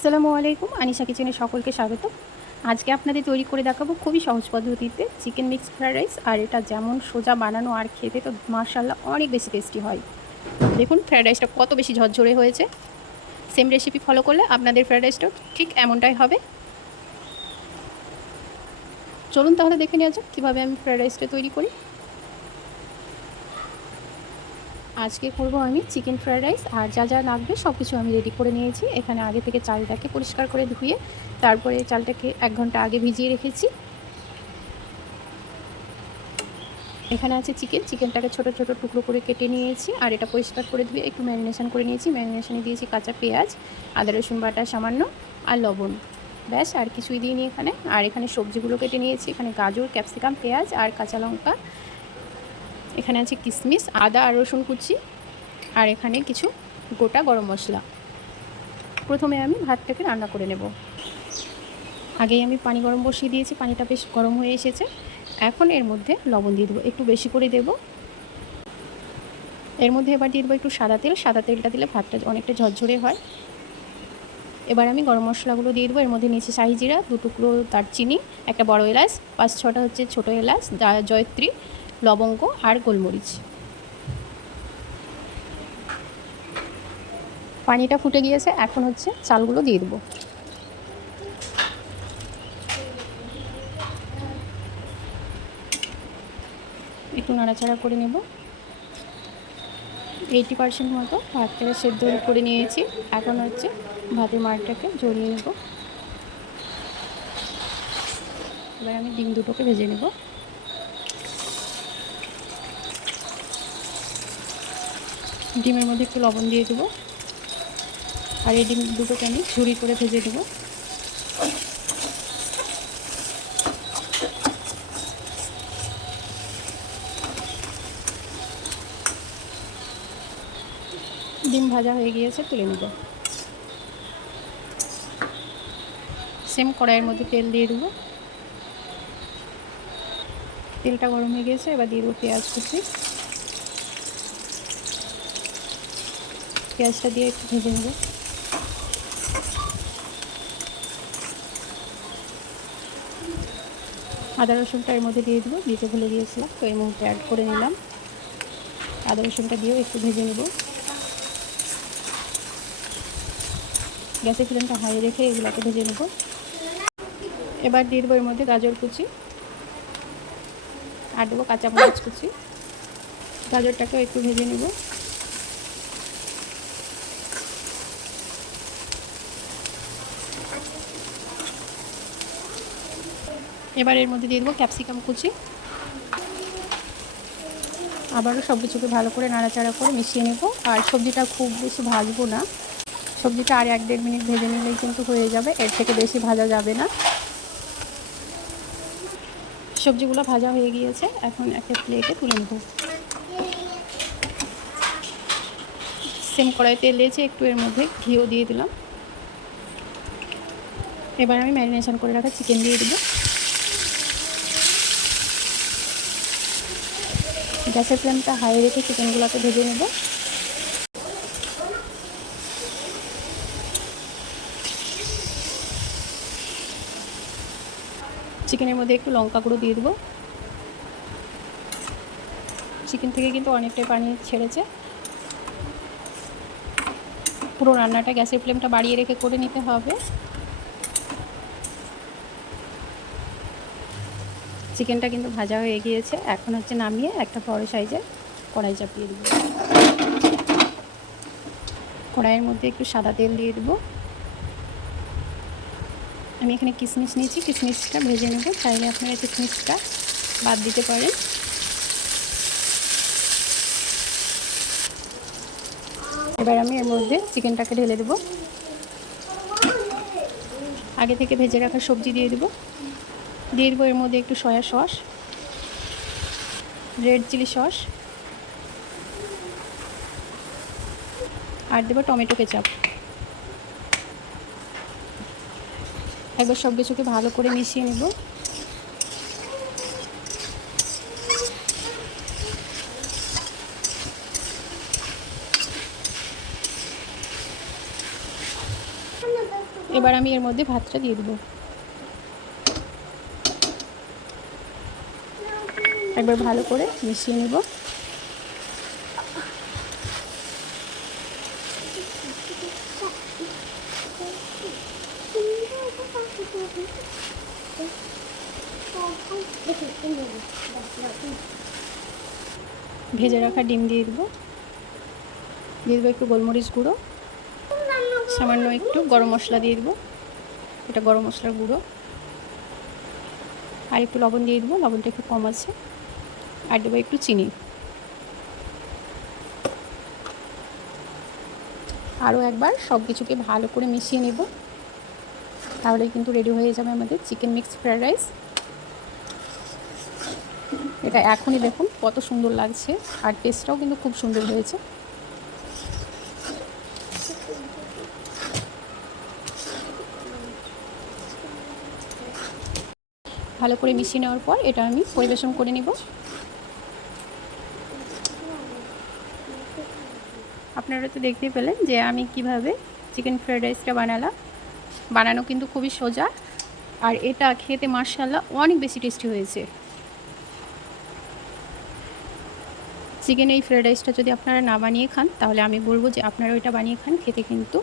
আসসালামু আলাইকুম। আনিশা কিচেনে সকলকে স্বাগত। আজকে আপনাদের তৈরি করে দেখাবো খুবই সহজ পদ্ধতিতে চিকেন মিক্স ফ্রাইড রাইস, আর এটা যেমন সোজা বানানো আর খেতে তো মার্শাল্লাহ অনেক বেশি টেস্টি হয়। দেখুন, ফ্রাইড রাইসটা কত বেশি ঝরঝরে হয়েছে। সেম রেসিপি ফলো করলে আপনাদের ফ্রাইড রাইসটা ঠিক এমনটাই হবে। চলুন তাহলে দেখে নেওয়া যাক কীভাবে আমি ফ্রাইড রাইসটা তৈরি করি। আজকে করব আমি চিকেন ফ্রাইড রাইস, আর যা যা লাগবে সব কিছু আমি রেডি করে নিয়েছি। এখানে আগে থেকে চালটাকে পরিষ্কার করে ধুয়ে, তারপরে চালটাকে এক ঘণ্টা আগে ভিজিয়ে রেখেছি। এখানে আছে চিকেন, চিকেনটাকে ছোট ছোট টুকরো করে কেটে নিয়েছি, আর এটা পরিষ্কার করে ধুয়ে একটু ম্যারিনেশন করে নিয়েছি। ম্যারিনেশনে দিয়েছি কাঁচা পেঁয়াজ, আদা, রসুন বাটা সামান্য, আর লবণ। ব্যাস, আর কিছুই দিইনি এখানে। আর এখানে সবজিগুলো কেটে নিয়েছি। এখানে গাজর, ক্যাপসিকাম, পেঁয়াজ, আর কাঁচা লঙ্কা এখানে আছে কিশমিশ আদা আর রসুন কুচি, আর এখানে কিছু গোটা গরম মশলা। প্রথমে আমি ভাতটাকে রান্না করে নেব। আগেই আমি পানি গরম বসিয়ে দিয়েছি, পানিটা বেশ গরম হয়ে এসেছে। এখন এর মধ্যে লবণ দিয়ে দেবো, একটু বেশি করে দেব। এর মধ্যে এবার দিয়ে দেবো একটু সাদা তেল, সাদা তেলটা দিলে ভাতটা অনেকটা ঝরঝরে হয়। এবার আমি গরম মশলাগুলো দিয়ে দেবো, এর মধ্যে নিয়েছি শাহি জিরা, দু টুকরো দারচিনি, একটা বড় এলাচ, পাঁচ ছটা হচ্ছে ছোটো এলাচ জয়ত্রী লবঙ্গ আর গোলমরিচ। পানিটা ফুটে গিয়েছে, এখন হচ্ছে চালগুলো দিয়ে দেবো। একটু নাড়াচাড়া করে নেব। এইটি পার্সেন্ট মতো ভাতটাকে সেদ্ধ করে নিয়েছি। এখন হচ্ছে ভাতের মারটাকে জড়িয়ে নেব। এবার আমি ডিম দুটোকে ভেজে নেব। ডিমের মধ্যে একটু লবণ দিয়ে দেবো। আর এই ডিম দুটোকে আমি ঝুড়ি করে ভেজে দেবো। ডিম ভাজা হয়ে গিয়েছে, তুলে নেব। সেম কড়াইয়ের মধ্যে তেল দিয়ে দেবো। তেলটা গরম হয়ে গিয়েছে, এবার দিয়ে দেবো পেঁয়াজ কুচি। পেঁয়াজটা দিয়ে একটু ভেজে নেব। আদা রসুনটা এর মধ্যে দিয়ে দেবো দিতে ভুলে গিয়েছিলাম, তো এই মুহূর্তে অ্যাড করে নিলাম। আদা রসুনটা দিয়েও একটু ভেজে নেব। গ্যাসের ফ্লেমটা হাই রেখে এগুলোকে ভেজে নেব। এবার দিয়ে দেবো এর মধ্যে গাজর কুচি। আর দেবো কাঁচা মরিচ কুচি। গাজরটাকেও একটু ভেজে নেব। এবার এর মধ্যে দিয়ে দেবো ক্যাপসিকাম কুচি। আবারও সব কিছুকে ভালো করে নাড়াচাড়া করে মিশিয়ে নেব। আর সবজিটা খুব বেশি ভাজবো না। সবজিটা আর এক দেড় মিনিট ভেজে নিলেই কিন্তু হয়ে যাবে, এর থেকে বেশি ভাজা যাবে না। সবজিগুলো ভাজা হয়ে গিয়েছে, এখন একটা প্লেটে তুলে নেব। সেম কড়াই তেল দিয়েছি একটু এর মধ্যে ঘিও দিয়ে দিলাম। এবার আমি ম্যারিনেশন করে রাখা চিকেন দিয়ে দেবো। গ্যাসের ফ্লেমটা হাই রেখে চিকেনগুলোকে ভেজে নেব। চিকেনের মধ্যে একটু লঙ্কা গুঁড়ো দিয়ে দেবো। চিকেন থেকে কিন্তু অনেকটাই পানি ছেড়েছে। পুরো রান্নাটা গ্যাসের ফ্লেমটা বাড়িয়ে রেখে করে নিতে হবে। চিকেনটা কিন্তু ভাজা হয়ে গিয়েছে। এখন হচ্ছে নামিয়ে একটা বড় সাইজের কড়াই চাপিয়ে দেবো। কড়াইয়ের মধ্যে একটু সাদা তেল দিয়ে দেবো। আমি এখানে কিশমিশ নিয়েছি। কিশমিশটা ভেজে নেব। চাইলে আপনারা কিশমিশটা বাদ দিতে পারেন। এবার আমি এর মধ্যে চিকেনটাকে ঢেলে দেবো। আগে থেকে ভেজে রাখা সবজি দিয়ে দেবো। দেবো এর মধ্যে একটু soya sauce, red chilli sauce, আর দেবো টমেটো কেচাপ। একবার সব কিছুকে ভালো করে মিশিয়ে নেব। এবার আমি এর মধ্যে ভাতটা দিয়ে দেবো। একবার ভালো করে মিশিয়ে নেব। ভেজে রাখা ডিম দিয়ে দেবো। দিয়ে দেবো একটু গোলমরিচ গুঁড়ো। সামান্য একটু গরম মশলা দিয়ে দেবো। এটা গরম মশলার গুঁড়ো। আর একটু লবণ দিয়ে দেবো। লবণটা একটু কম আছে। আর দেবো একটু চিনি। আরও একবার সব কিছুকে ভালো করে মিশিয়ে নেব। তাহলে কিন্তু রেডি হয়ে যাবে আমাদের চিকেন মিক্স ফ্রায়েড রাইস এটা এখনই দেখুন কত সুন্দর লাগছে আর টেস্টটাও কিন্তু খুব সুন্দর হয়েছে। ভালো করে মিশিয়ে নেওয়ার পর এটা আমি পরিবেশন করে নেব। আপনারা তো দেখতে পেলেন যে আমি কীভাবে চিকেন ফ্রাইড রাইসটা বানালাম। বানানো কিন্তু খুবই সোজা। আর এটা খেতে মার্শাল্লাহ অনেক বেশি টেস্টি হয়েছে। চিকেন এই ফ্রাইড রাইসটা যদি আপনারা না বানিয়ে খান, তাহলে আমি বলব যে আপনারা ওইটা বানিয়ে খান, খেতে কিন্তু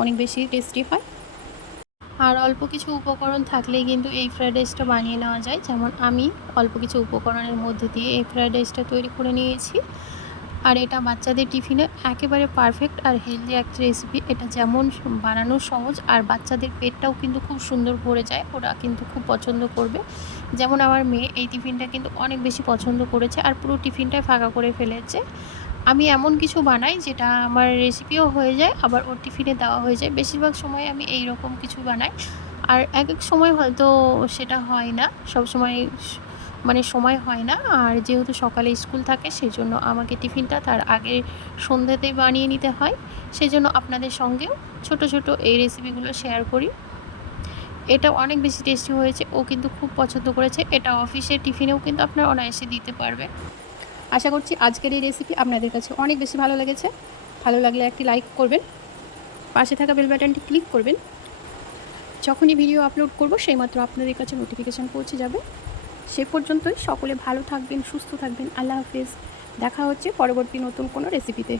অনেক বেশি টেস্টি হয়। আর অল্প কিছু উপকরণ থাকলেই কিন্তু এই ফ্রাইড রাইসটা বানিয়ে নেওয়া যায়। যেমন আমি অল্প কিছু উপকরণের মধ্যে দিয়ে এই ফ্রাইড রাইসটা তৈরি করে নিয়েছি। আর এটা বাচ্চাদের টিফিনে একেবারে পারফেক্ট আর হেলদি একটা রেসিপি এটা যেমন বানানো সহজ আর বাচ্চাদের পেটটাও কিন্তু খুব সুন্দর ভরে যায়, ওরা কিন্তু খুব পছন্দ করবে। যেমন আমার মেয়ে এই টিফিনটা কিন্তু অনেক বেশি পছন্দ করেছে আর পুরো টিফিনটাই ফাঁকা করে ফেলেছে। আমি এমন কিছু বানাই যেটা আমার রেসিপিও হয়ে যায়, আবার ওর টিফিনে দেওয়া হয়ে যায়। বেশিরভাগ সময় আমি এই রকম কিছু বানাই। আর এক এক সময় হয়তো সেটা হয় না। সব সময় মানে সময় হয় না। আর যেহেতু সকালে স্কুল থাকে সেই জন্য আমাকে টিফিনটা তার আগে সন্ধ্যাতেই বানিয়ে নিতে হয়। সেই জন্য আপনাদের সঙ্গেও ছোট ছোট এই রেসিপিগুলো শেয়ার করি। এটা অনেক বেশি টেস্টি হয়েছে, ও কিন্তু খুব পছন্দ করেছে। এটা অফিসের টিফিনেও কিন্তু আপনার অনায়াসে দিতে পারবে আশা করছি আজকের এই রেসিপি আপনাদের কাছে অনেক বেশি ভালো লেগেছে। ভালো লাগলে একটি লাইক করবেন। পাশে থাকা বেল বাটনটি ক্লিক করবেন। যখনই ভিডিও আপলোড করব সেই মাত্র আপনাদের কাছে নোটিফিকেশান পৌঁছে যাবে। সে পর্যন্তই। সকলে ভালো থাকবেন, সুস্থ থাকবেন। আল্লাহ হাফিজ। দেখা হচ্ছে পরবর্তী নতুন কোনো রেসিপিতে